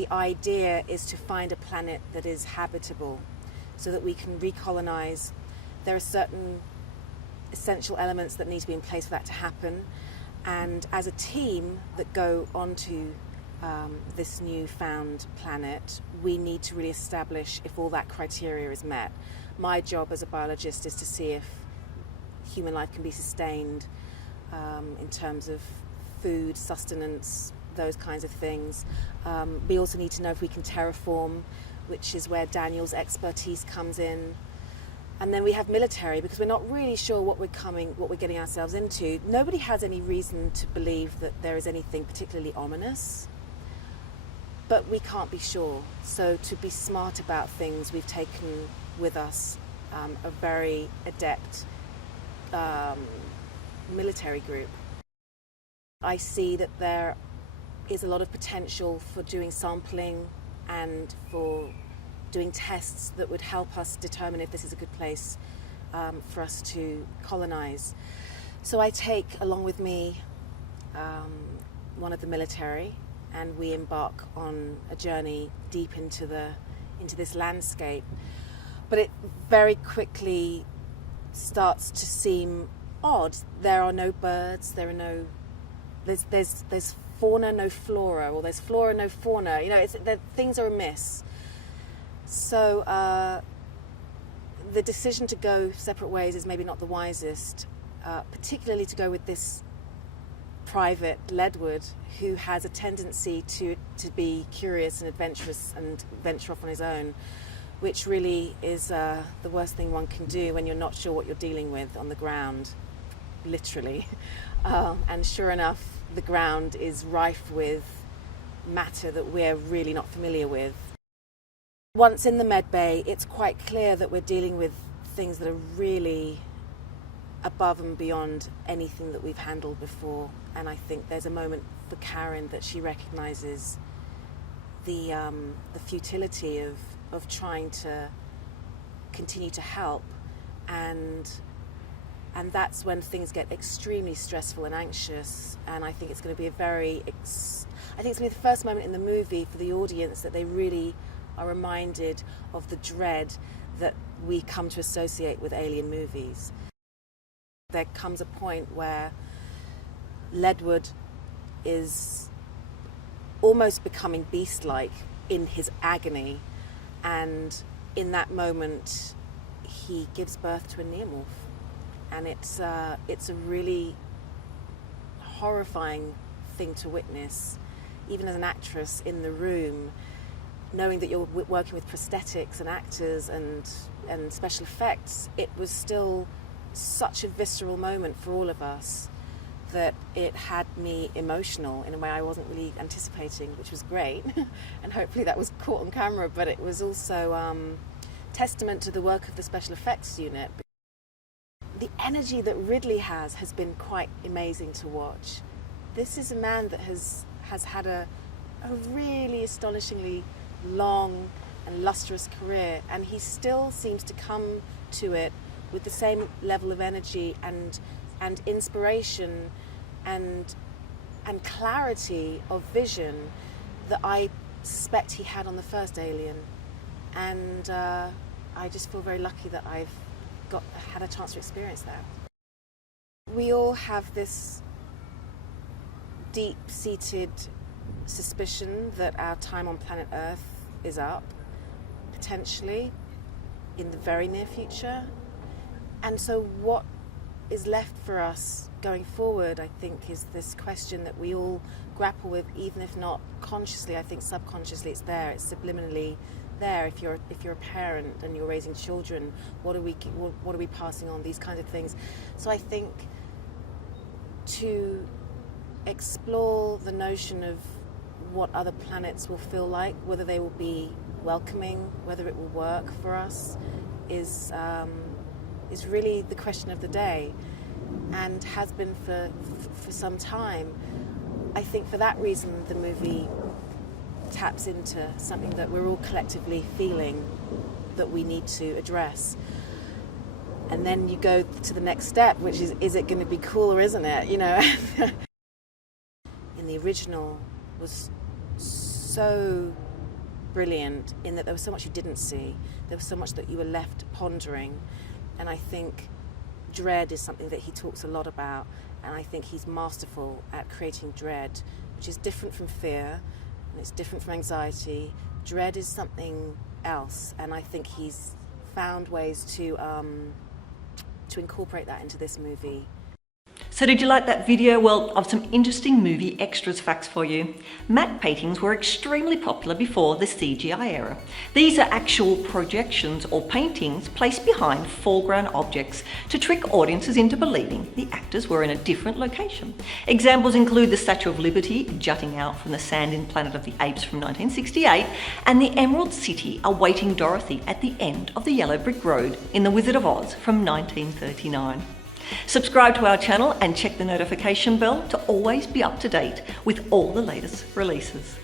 the idea is to find a planet that is habitable so that we can recolonize. There are certain essential elements that need to be in place for that to happen. And as a team that go onto this newfound planet, we need to really establish if all that criteria is met. My job as a biologist is to see if human life can be sustained in terms of food, sustenance, those kinds of things. We also need to know if we can terraform, which is where Daniel's expertise comes in. And then we have military, because we're not really sure what we're getting ourselves into. Nobody has any reason to believe that there is anything particularly ominous, but we can't be sure. So to be smart about things, we've taken with us a very adept military group. I see that there is a lot of potential for doing sampling and for doing tests that would help us determine if this is a good place for us to colonize. So I take along with me one of the military, and we embark on a journey deep into this landscape. But it very quickly starts to seem odd. There are no birds. There's fauna, no flora, or there's flora, no fauna. Things are amiss. So the decision to go separate ways is maybe not the wisest, particularly to go with this private Ledwood, who has a tendency to be curious and adventurous and venture off on his own, which really is the worst thing one can do when you're not sure what you're dealing with on the ground, literally. And sure enough, the ground is rife with matter that we're really not familiar with. Once in the med bay, it's quite clear that we're dealing with things that are really above and beyond anything that we've handled before. And I think there's a moment for Karen that she recognizes the futility of trying to continue to help, and that's when things get extremely stressful and anxious. And I think it's going to be I think it's going to be the first moment in the movie for the audience that they really are reminded of the dread that we come to associate with alien movies. There comes a point where Ledwood is almost becoming beast-like in his agony, and in that moment he gives birth to a neomorph, and it's a really horrifying thing to witness, even as an actress in the room, knowing that you're working with prosthetics and actors and special effects. It was still such a visceral moment for all of us that it had me emotional in a way I wasn't really anticipating, which was great. And hopefully that was caught on camera, but it was also testament to the work of the special effects unit. The energy that Ridley has been quite amazing to watch. This is a man that has had a really astonishingly long and lustrous career, and he still seems to come to it with the same level of energy and inspiration and clarity of vision that I suspect he had on the first Alien. And I just feel very lucky that I've had a chance to experience that. We all have this deep-seated suspicion that our time on planet Earth is up, potentially, in the very near future. And so what is left for us going forward, I think, is this question that we all grapple with, even if not consciously. I think subconsciously it's there, it's subliminally there. If you're a parent and you're raising children, what are we passing on, these kinds of things. So I think to explore the notion of what other planets will feel like, whether they will be welcoming, whether it will work for us, is really the question of the day, and has been for some time. I think for that reason the movie taps into something that we're all collectively feeling that we need to address. And then you go to the next step, which is it going to be cool or isn't it? In the original was so brilliant in that there was so much you didn't see. There was so much that you were left pondering. And I think dread is something that he talks a lot about. And I think he's masterful at creating dread, which is different from fear, and it's different from anxiety. Dread is something else, and I think he's found ways to incorporate that into this movie. So did you like that video? Well, I've some interesting movie extras facts for you. Matte paintings were extremely popular before the CGI era. These are actual projections or paintings placed behind foreground objects to trick audiences into believing the actors were in a different location. Examples include the Statue of Liberty jutting out from the sand in Planet of the Apes from 1968 and the Emerald City awaiting Dorothy at the end of the Yellow Brick Road in The Wizard of Oz from 1939. Subscribe to our channel and check the notification bell to always be up to date with all the latest releases.